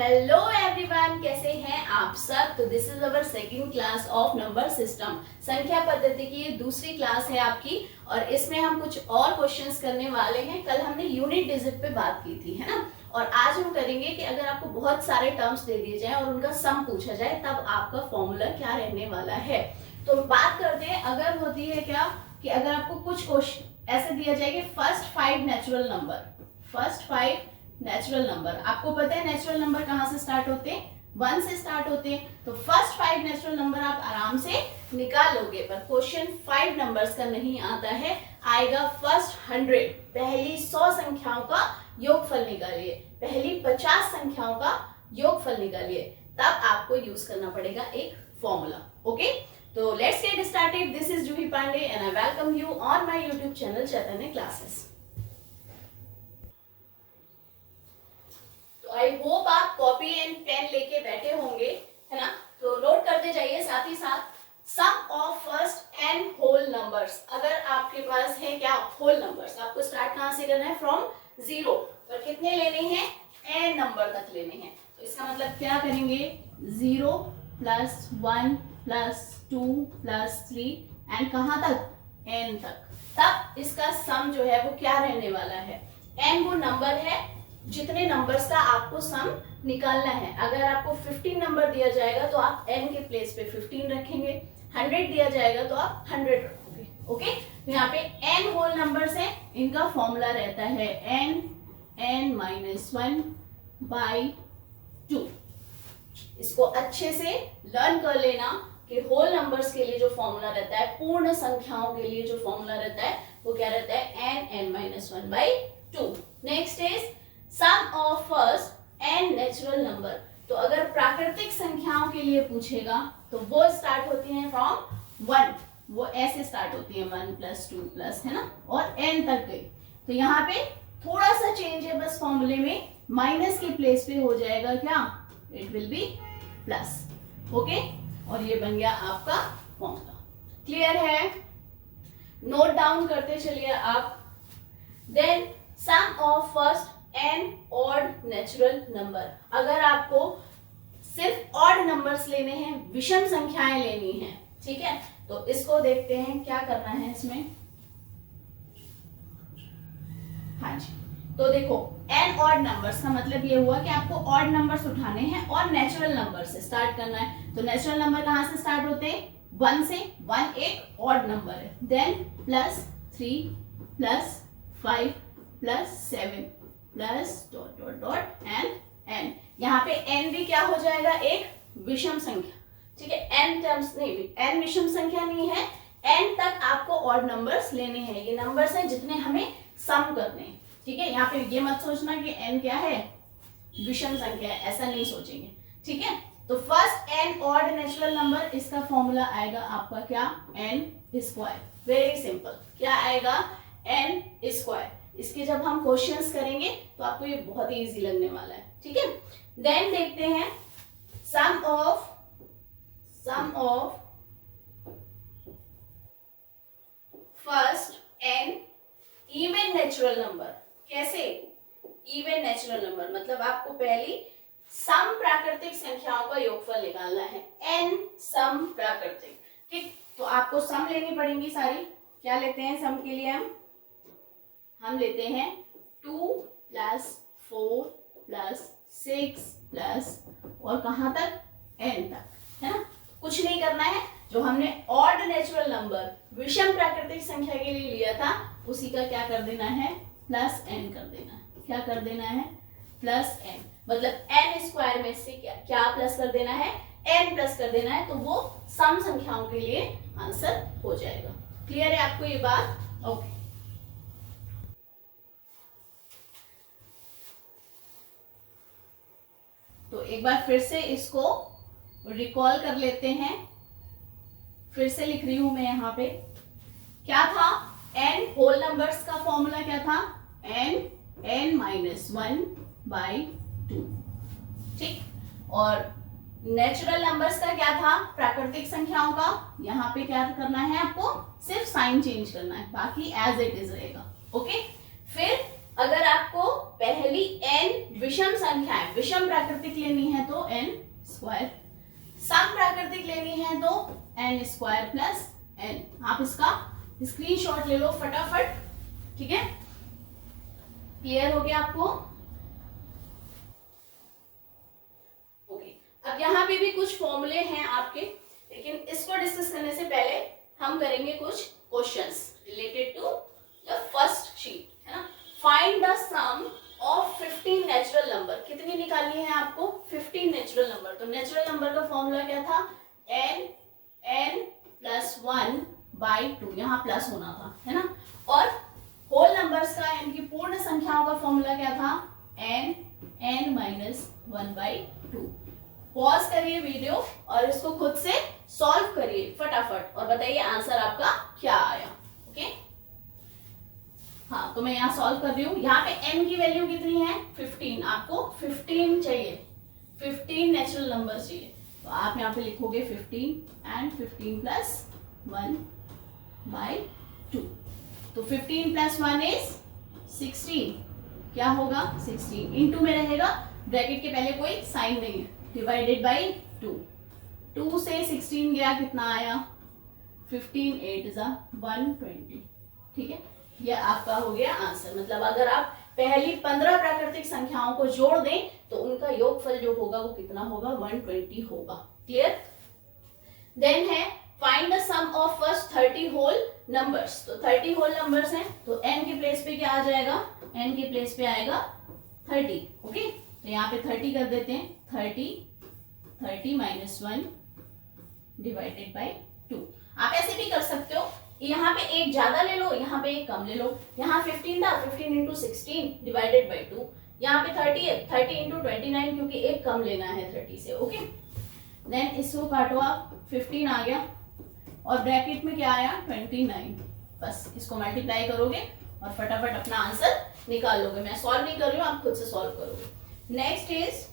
Hello everyone, कैसे हैं आप सब। तो this is our second class of number system. संख्या पद्धति की ये दूसरी क्लास है आपकी और इसमें हम कुछ और क्वेश्चंस करने वाले हैं। कल हमने यूनिट डिजिट पे बात की थी, है ना। और आज हम करेंगे कि अगर आपको बहुत सारे टर्म्स दे दिए जाए और उनका सम पूछा जाए तब आपका फॉर्मूला क्या रहने वाला है। तो बात करते हैं, अगर होती है क्या कि अगर आपको कुछ क्वेश्चन ऐसे दिया जाए कि फर्स्ट 5 नेचुरल नंबर, आपको पता है नेचुरल नंबर कहाँ से स्टार्ट होते हैं, 1 से स्टार्ट होते हैं। तो फर्स्ट 5 नेचुरल नंबर आप आराम से निकाल लोगे, पर क्वेश्चन 5 नंबर्स का नहीं आता है, आएगा फर्स्ट 100, पहली 100 संख्याओं का योगफल निकालिए, पहली 50 संख्याओं का योगफल निकालिए, तब आपको यूज करना पड़ेगा एक फॉर्मूला। ओके, तो let's get started. This is Juhi Pandey and I welcome you on my YouTube channel Chaitanya classes. I hope आप कॉपी एंड पेन लेके बैठे होंगे, है ना। तो नोट करते जाइए, साथ ही साथ sum of first n whole numbers. अगर आपके पास है क्या होल नंबर्स, आपको स्टार्ट कहां से करना है, फ्रॉम 0 पर कितने लेने हैं, एन नंबर तक लेने हैं। तो इसका मतलब क्या करेंगे, 0 प्लस 1 प्लस 2 प्लस 3 एंड कहां तक, एन तक। तब इसका सम जो है वो क्या रहने वाला है, एन वो नंबर है जितने नंबर्स का आपको सम निकालना है। अगर आपको 15 नंबर दिया जाएगा तो आप n के प्लेस पे 15 रखेंगे, 100 दिया जाएगा तो आप 100 रखोगे। ओके, तो यहाँ पे n होल नंबर्स हैं, इनका फॉर्मूला रहता है n -1 by 2। इसको अच्छे से लर्न कर लेना कि होल नंबर्स के लिए जो फॉर्मूला रहता है, पूर्ण संख्याओं के लिए जो फॉर्मूला रहता है वो क्या रहता है, n -1 by 2। Next is sum of first n natural number. तो अगर प्राकृतिक संख्याओं के लिए पूछेगा तो वो स्टार्ट होती हैं फ्रॉम 1, वो ऐसे स्टार्ट होती है 1 + 2 प्लस, है ना, और n तक गई। तो यहाँ पे थोड़ा सा चेंज है बस, फॉर्मूले में माइनस के प्लेस पे हो जाएगा क्या, it will be plus. Okay, और ये बन गया आपका फॉर्मूला। क्लियर है, नोट डाउन करते चलिए आप। Then sum of first n odd natural number. अगर आपको सिर्फ ऑड नंबर्स लेने हैं, विषम संख्याएं लेनी है, ठीक है, तो इसको देखते हैं क्या करना है इसमें। हाँ जी, तो देखो एन ऑड नंबर्स का मतलब ये हुआ कि आपको ऑड नंबर्स उठाने हैं और नेचुरल नंबर से स्टार्ट करना है। तो नेचुरल नंबर कहां से स्टार्ट होते हैं, 1 से। 1 एक ऑड नंबर है। Then +3 +5 +7 plus dot dot dot and n. यहाँ पे एन भी क्या हो जाएगा, एक विषम संख्या, ठीक है। एन टर्म्स नहीं, एन विषम संख्या नहीं है, एन तक आपको ऑड नंबर्स लेने हैं। ये नंबर्स हैं जितने हमें सम करने हैं, ठीक है। यहाँ पे ये मत सोचना कि एन क्या है, विषम संख्या है, ऐसा नहीं सोचेंगे, ठीक है। तो first n odd natural number, इसका फॉर्मूला आएगा आपका क्या, n²। वेरी सिंपल, क्या आएगा, n²। इसके जब हम क्वेश्चंस करेंगे तो आपको ये बहुत ही इजी लगने वाला है, ठीक है। देन देखते हैं sum of first n even natural number. कैसे, इवन नेचुरल नंबर मतलब आपको पहली सम प्राकृतिक संख्याओं का योगफल निकालना है, n सम प्राकृतिक, ठीक। तो आपको सम लेनी पड़ेंगी सारी। क्या लेते हैं सम के लिए, हम लेते हैं 2 + 4 + 6 प्लस और कहां तक, n तक, है ना। कुछ नहीं करना है, जो हमने ऑड नेचुरल नंबर विषम प्राकृतिक संख्या के लिए लिया था उसी का क्या कर देना है, +n कर देना है। क्या कर देना है, +n, मतलब n² में से क्या प्लस कर देना है, n प्लस कर देना है, तो वो सम संख्याओं के लिए आंसर हो जाएगा। क्लियर है आपको ये बात, ओके। तो एक बार फिर से इसको रिकॉल कर लेते हैं। फिर से लिख रही हूं मैं यहाँ पे, क्या था, n होल नंबर्स का फॉर्मूला क्या था, n -1 by 2, ठीक। और नेचुरल नंबर्स का क्या था, प्राकृतिक संख्याओं का। यहाँ पे क्या करना है, आपको सिर्फ साइन चेंज करना है, बाकी एज इट इज रहेगा। ओके, फिर अगर आपको पहली n विषम संख्या है, विषम प्राकृतिक लेनी है तो n स्क्वायर, सम प्राकृतिक लेनी है तो n स्क्वायर प्लस n। आप इसका स्क्रीनशॉट ले लो फटाफट, ठीक है, क्लियर हो गया आपको? ओके, अब यहाँ पे भी कुछ फॉर्मूले हैं आपके, लेकिन इसको डिस्कस करने से पहले हम करेंगे कुछ questions related to the first sheet, है ना। Find the sum of 15 natural number, कितनी निकालनी है आपको? 15 नेचुरल नंबर। तो नेचुरल नंबर का फॉर्मूला क्या था? n प्लस 1 बाई 2, यहाँ प्लस होना था, है ना। और होल नंबर्स का, यानी कि पूर्ण संख्याओं का फॉर्मूला क्या था? n minus 1 by 2। पॉज करिए वीडियो और इसको खुद से सॉल्व करिए फटाफट और बताइए आंसर आपका क्या आया। ओके, हाँ, तो मैं यहाँ सॉल्व कर रही हूँ। यहाँ पे n की वैल्यू कितनी है? 15। आपको 15 चाहिए, 15 नेचुरल नंबर चाहिए, तो आप यहाँ पे लिखोगे 15 एंड 15 प्लस 1 बाई 2। तो 15 प्लस 1 इज 16, क्या होगा? 16 इंटू में रहेगा, ब्रैकेट के पहले कोई साइन नहीं है, डिवाइडेड बाई 2। 2 से 16 गया, कितना आया? 15, 8 इज 120, ठीक है। ये आपका हो गया आंसर। मतलब अगर आप पहली 15 प्राकृतिक संख्याओं को जोड़ दें तो उनका योगफल जो होगा वो कितना होगा? 120 होगा। क्लियर? देन है find the sum of first 30 whole numbers. तो 30 होल नंबर्स हैं, तो n के प्लेस पे क्या आ जाएगा? n के प्लेस पे आएगा 30। ओके, तो यहाँ पे 30 कर देते हैं। 30 माइनस 1 डिवाइडेड बाई 2। आप ऐसे भी कर सकते हो, यहाँ पे एक ज्यादा ले लो, यहाँ पे एक कम ले लो। यहाँ 15 था, 15 इंटू 16 डिवाइडेड बाई 2। यहाँ पे 30 है, 30 इंटू 29, क्योंकि एक कम लेना है 30 से। ओके, देन इसको काटो आप, 15 आ गया और ब्रैकेट में क्या आया? 29। बस इसको मल्टीप्लाई करोगे और फटाफट अपना आंसर निकाल लोगे। मैं सॉल्व नहीं कर रही हूँ, आप खुद से सॉल्व करोगे। नेक्स्ट इज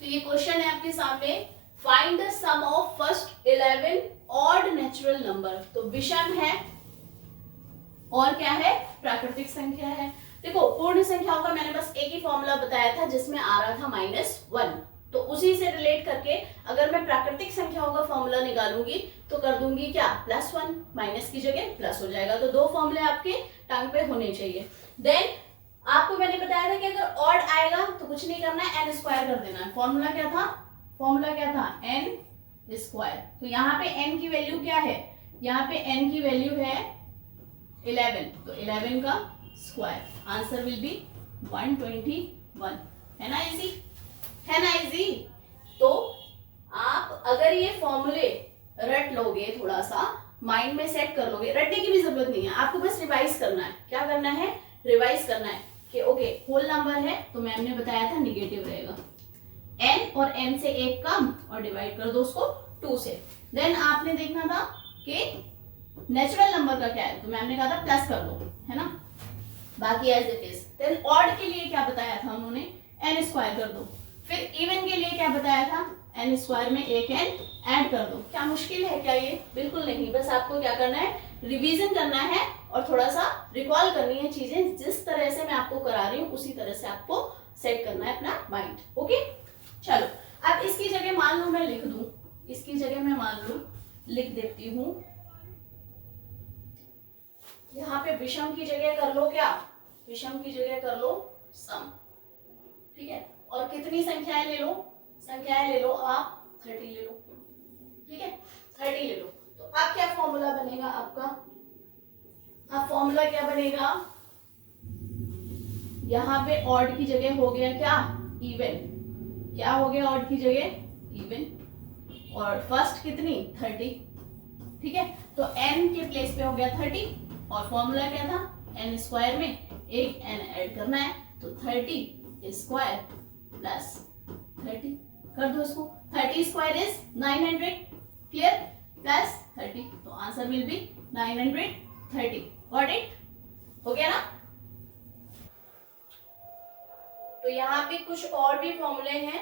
तो ये क्वेश्चन है आपके सामने, find the sum of first 11 odd natural number. तो विषम है और क्या है? प्राकृतिक संख्या है। देखो, पूर्ण संख्याओं का मैंने बस एक ही फॉर्मूला बताया था जिसमें आ रहा था -1, तो उसी से रिलेट करके अगर मैं प्राकृतिक संख्याओं का फॉर्मूला निकालूंगी तो कर दूंगी क्या? +1, माइनस की जगह प्लस हो जाएगा। तो दो फॉर्मूले आपके टंग पे होने चाहिए। देन आपको मैंने बताया था कि अगर ऑड आएगा तो कुछ नहीं करना है, n स्क्वायर कर देना है। फॉर्मूला क्या था? n square. तो यहाँ पे n की वैल्यू क्या है? यहाँ पे n की वैल्यू है 11, तो 11 का स्क्वायर, आंसर विल बी 121। है ना इजी? है ना इजी? तो आप अगर ये फॉर्मूले रट लोगे, थोड़ा सा माइंड में सेट कर लोगे, रटने की भी जरूरत नहीं है, आपको बस रिवाइज करना है। क्या करना है? रिवाइज करना है कि ओके, होल नंबर है तो मैम ने बताया था निगेटिव रहेगा, n और n से एक कम और डिवाइड कर दो उसको 2 से। देन आपने देखना था कि नेचुरल नंबर का क्या है, तो मैम ने कहा था प्लस कर दो, है ना, बाकी as it is. Then odd के लिए क्या बताया था उन्होंने? n स्क्वायर कर दो। फिर इवन के लिए क्या बताया था? n स्क्वायर में एक n ऐड कर दो। क्या मुश्किल है क्या ये? बिल्कुल नहीं। बस आपको क्या करना है? रिवीजन करना है और थोड़ा सा रिकॉल करनी है चीजें। जिस तरह से मैं आपको करा रही हूँ उसी तरह से आपको सेट करना है अपना माइंड। ओके, चलो अब इसकी जगह मान लो मैं लिख दूं, इसकी जगह मैं मान लो लिख देती हूँ, यहाँ पे विषम की जगह कर लो क्या? विषम की जगह कर लो सम, ठीक है। और कितनी संख्याएं ले लो? संख्याएं ले लो आप 30 ले लो, ठीक है, 30 ले लो। तो अब क्या फॉर्मूला बनेगा आपका? अब फॉर्मूला क्या बनेगा? यहाँ पे ऑड की जगह हो गया क्या? इवन। क्या हो गया ऑड की जगह? इवन। और फर्स्ट कितनी? 30, ठीक है। तो n के प्लेस पे हो गया 30 और फॉर्मूला क्या था? n स्क्वायर में एक n ऐड करना है, तो 30 स्क्वायर प्लस 30 कर दो इसको। 30 स्क्वायर इज 900, क्लियर, प्लस 30, तो answer will be 930। Got it? हो गया ना? तो यहाँ पे कुछ और भी फॉर्मूले हैं,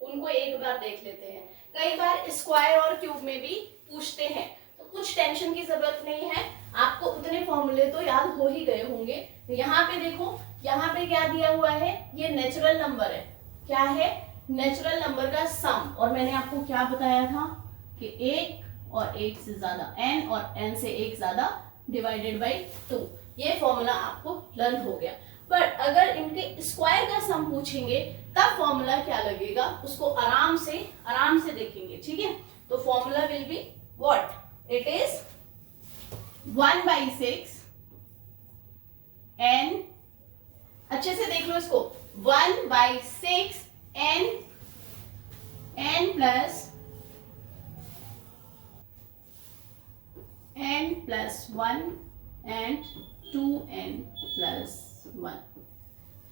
उनको एक बार देख लेते हैं। कई बार स्क्वायर और क्यूब में भी पूछते हैं, तो कुछ टेंशन की जरूरत नहीं है, आपको उतने फॉर्मूले तो याद हो ही गए होंगे। तो यहाँ पे देखो, यहाँ पे क्या दिया हुआ है, ये नेचुरल नंबर है। क्या है? नेचुरल नंबर का सम। और मैंने आपको क्या बताया था कि एक और एक से ज्यादा, n और n से एक ज्यादा डिवाइडेड बाई 2। ये फॉर्मूला आपको लर्न हो गया। पर अगर इनके स्क्वायर का सम पूछेंगे तब फॉर्मूला क्या लगेगा, उसको आराम से देखेंगे, ठीक है। तो formula will be what, it is 1/6 n, अच्छे से देख लो इसको, 1/6 n plus n+1 and 2n + 1।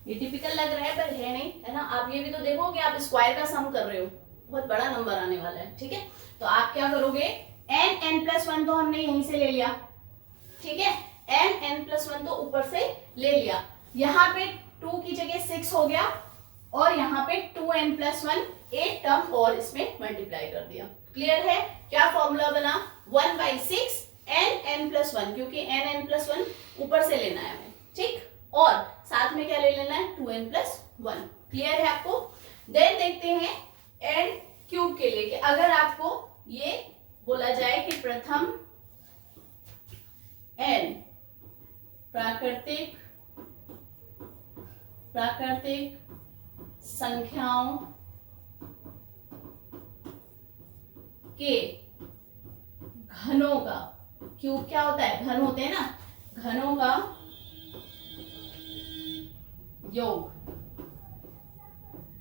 ये टिपिकल लग रहा है पर है नहीं, है ना। आप ये भी तो देखो कि आप स्क्वायर का सम कर रहे हो, बहुत बड़ा नंबर आने वाला है, ठीक है। तो आप क्या करोगे, n+1 तो हमने यहीं से ले लिया, ठीक है। n+1 तो ऊपर से ले लिया, यहाँ पे 2 की जगह 6 हो गया, और यहाँ पे 2n+1 एक टर्म और इसमें मल्टीप्लाई कर दिया। क्लियर है? क्या फॉर्मूला बना, 1/6 n+1, क्योंकि n+1 ऊपर से लेना है हमें, ठीक। और साथ में क्या ले लेना है, 2n+1। क्लियर है आपको? देन देखते हैं n³ के लिए कि अगर आपको ये बोला जाए कि प्रथम n प्राकृतिक संख्याओं के घनों का, क्यूब क्या होता है, घन होते हैं ना, घनों का योग,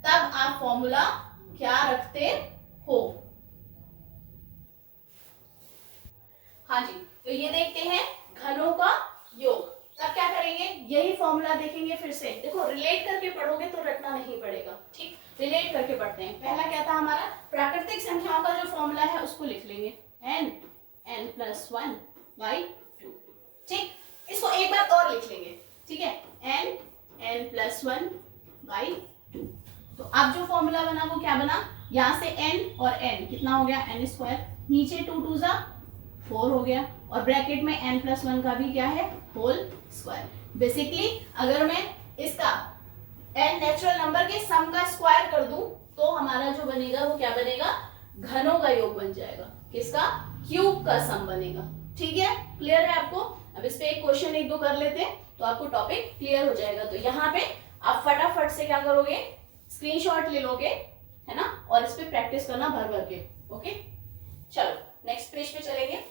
तब आप फॉर्मूला क्या रखते हो। हाँ जी, तो ये देखते हैं घनों का योग, तब क्या करेंगे, यही फॉर्मूला देखेंगे फिर से। देखो रिलेट करके पढ़ोगे तो रटना नहीं पड़ेगा, ठीक। रिलेट करके पढ़ते हैं। पहला क्या था हमारा, प्राकृतिक संख्याओं का जो फॉर्मूला है उसको लिख लेंगे, n+1/2, ठीक। इसको एक बार और लिख लेंगे, ठीक है, n+1/2। तो अब जो फॉर्मूला बना वो क्या बना, यहाँ से n और n कितना हो गया, n², नीचे 2 2 जा 4 हो गया, और ब्रैकेट में n+1 का भी क्या है, होल स्क्वायर। बेसिकली अगर मैं इसका n नेचुरल नंबर के सम का स्क्वायर कर दूं तो हमारा जो बनेगा वो क्या बनेगा, घनों का योग बन जाएगा, किसका, क्यूब का सम बनेगा, ठीक है। क्लियर है आपको? अब इस पे एक क्वेश्चन एक दो कर लेते हैं तो आपको टॉपिक क्लियर हो जाएगा। तो यहाँ पे आप फटाफट से क्या करोगे, स्क्रीनशॉट ले लोगे, है ना, और इस पे प्रैक्टिस करना भर भर के। ओके, चलो नेक्स्ट पेज पे चलेंगे।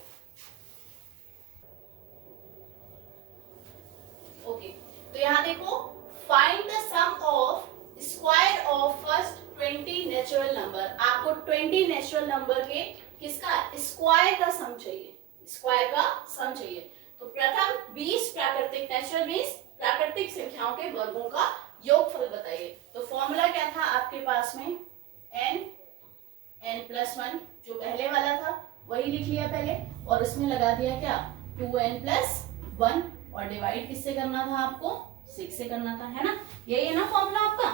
ओके, तो यहाँ देखो, find the sum of square of first 20 natural number. आपको 20 नेचुरल नंबर के किसका स्क्वायर का सम चाहिए, स्क्वायर का सम चाहिए। तो प्रथम 20 प्राकृतिक, नेचुरल 20 प्राकृतिक संख्याओं के वर्गों का योगफल बताइए। तो फॉर्मूला क्या था आपके पास में, n+1 जो पहले वाला था वही लिख लिया पहले, और उसमें लगा दिया क्या, 2n+1, और डिवाइड किससे करना था आपको, 6 से करना था, है ना। यही है ना फॉर्मूला आपका,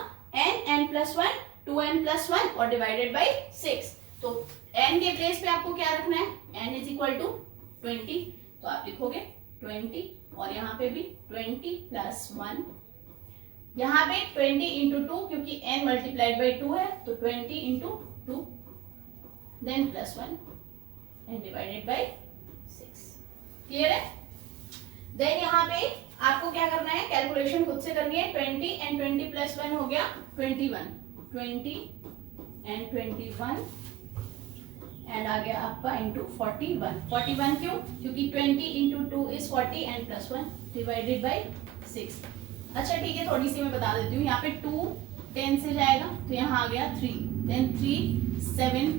n+1 2n+1 और डिवाइडेड बाई 6। तो n के प्लेस पे आपको क्या रखना है, n = 20, तो आप लिखोगे 20, और यहाँ पे भी 20+1, यहाँ पे 20 × 2, क्योंकि n मल्टीप्लाइड बाई 2 है, तो 20 × 2 then +1 and divided by 6। Clear है? देन यहाँ पे आपको क्या करना है, कैलकुलेशन खुद से करनी है। 20 एंड 20 + 1 हो गया 21, 20 एंड 21 एंड आ गया आपका इंटू 41। 41 क्यों, क्योंकि 20 × 2 = 40 एंड +1 डिवाइडेड बाई 6। अच्छा ठीक है, थोड़ी सी मैं बता देती हूँ। यहाँ पे 2 10 से जाएगा तो यहाँ आ गया 3, देन 3 7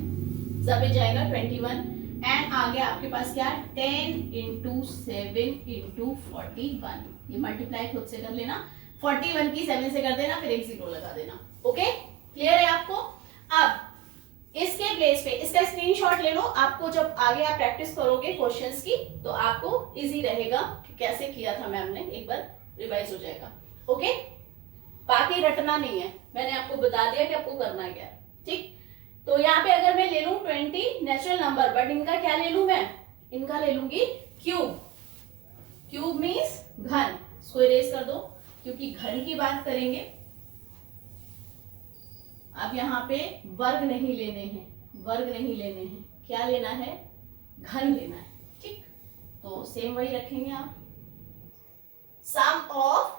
सब जाएगा 21, एंड आ गया आपके पास क्या, 10 × 7 × 41। ये मल्टीप्लाई खुद से कर लेना, 41 की 7 से कर देना, फिर एक 0 लगा देना। ओके, क्लियर है आपको? अब इसके प्लेस पे इसका स्क्रीनशॉट ले लो। आपको जब आगे आप प्रैक्टिस करोगे क्वेश्चंस की तो आपको इजी रहेगा कि कैसे किया था मैम ने, एक बार रिवाइज हो जाएगा। ओके, बाकी रटना नहीं है, मैंने आपको बता दिया कि आपको करना क्या है, ठीक। तो यहाँ पे अगर मैं ले लूं 20 नेचुरल नंबर, बट इनका क्या ले लूं मैं, इनका ले लूंगी क्यूब। क्यूब मीन्स घन, इसको इरेज कर दो क्योंकि घन की बात करेंगे। अब यहाँ पे वर्ग नहीं लेने हैं, वर्ग नहीं लेने हैं, क्या लेना है, घन लेना है। ठीक, तो सेम वही रखेंगे आप, सम ऑफ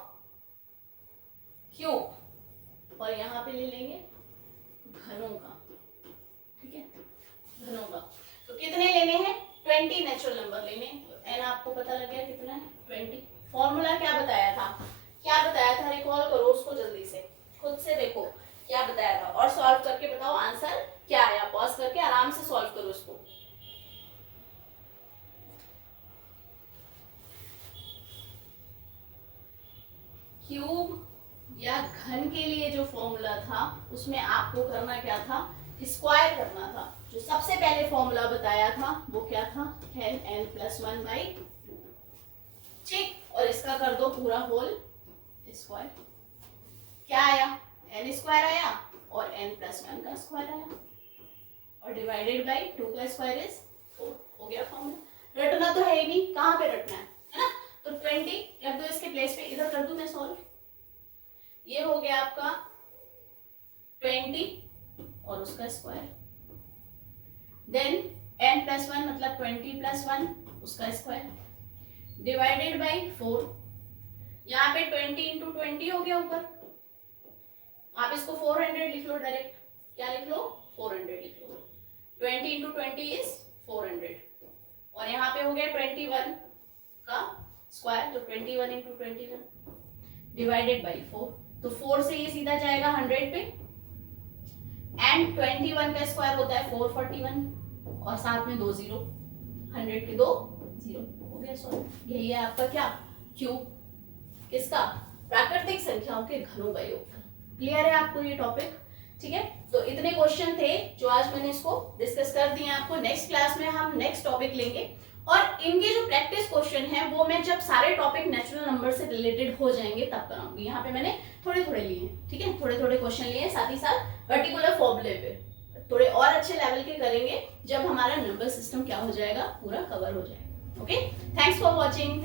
क्यूब, और यहाँ पे ले लेंगे घनों का। ठीक है, घनों का। तो कितने लेने हैं, 20 नेचुरल नंबर लेने हैं। तो n आपको पता लग गया कितना है, 20। फॉर्मूला क्या बताया था, क्या बताया था, रिकॉल करो उसको जल्दी से, खुद से देखो क्या बताया था और सॉल्व करके बताओ आंसर क्या आया। पॉज करके आराम से सॉल्व करो इसको। क्यूब या घन के लिए जो फॉर्मूला था उसमें आपको करना क्या था, स्क्वायर करना था। जो सबसे पहले फॉर्मूला बताया था वो क्या था, n+1/2। ठीक, और इसका कर दो पूरा होल स्क्वायर। क्या आया, n² आया और n+1 का स्क्वायर आया, और डिवाइडेड बाई 2 का स्क्वायर इज 4। हो गया फॉर्मूला। रटना तो है ही नहीं, कहाँ पे रटना है ना। तो 20 रख दो इसके प्लेस पे, इधर कर दूं मैं सॉल्व। ये हो गया आपका 20 और उसका स्क्वायर, देन n+1 मतलब 20+1 उसका स्क्वायर, डिवाइडेड बाई 4। यहाँ पे 20 × 20 हो गया ऊपर, आप इसको 400 लिख लो डायरेक्ट। क्या लिख लो, 400 लिख लो। 20 × 20 इज 400, और यहाँ पे हो गया 21 का स्क्वायर, तो 21 × 21 डिवाइडेड बाई 4। तो 4 से ये सीधा जाएगा 100 पे, एंड 21 का स्क्वायर होता है 441, और साथ में 2 0, 100 के 2 0। हो गया सॉल्व। यही है आपका क्या, क्यूब, किसका, प्राकृतिक संख्याओं के घनों का योगफल। क्लियर है आपको ये टॉपिक। ठीक है, तो इतने क्वेश्चन थे जो आज मैंने इसको डिस्कस कर दिए आपको। नेक्स्ट क्लास में हम नेक्स्ट टॉपिक लेंगे, और इनके जो प्रैक्टिस क्वेश्चन है वो मैं जब सारे टॉपिक नेचुरल नंबर से रिलेटेड हो जाएंगे तब कराऊंगी। यहाँ पे मैंने थोड़े थोड़े लिए, ठीक है, थोड़े थोड़े क्वेश्चन लिए, साथ ही साथ पर्टिकुलर फॉर्मूले पे थोड़े और अच्छे लेवल के करेंगे जब हमारा नंबर सिस्टम क्या हो जाएगा, पूरा कवर हो जाएगा। Okay, thanks for watching.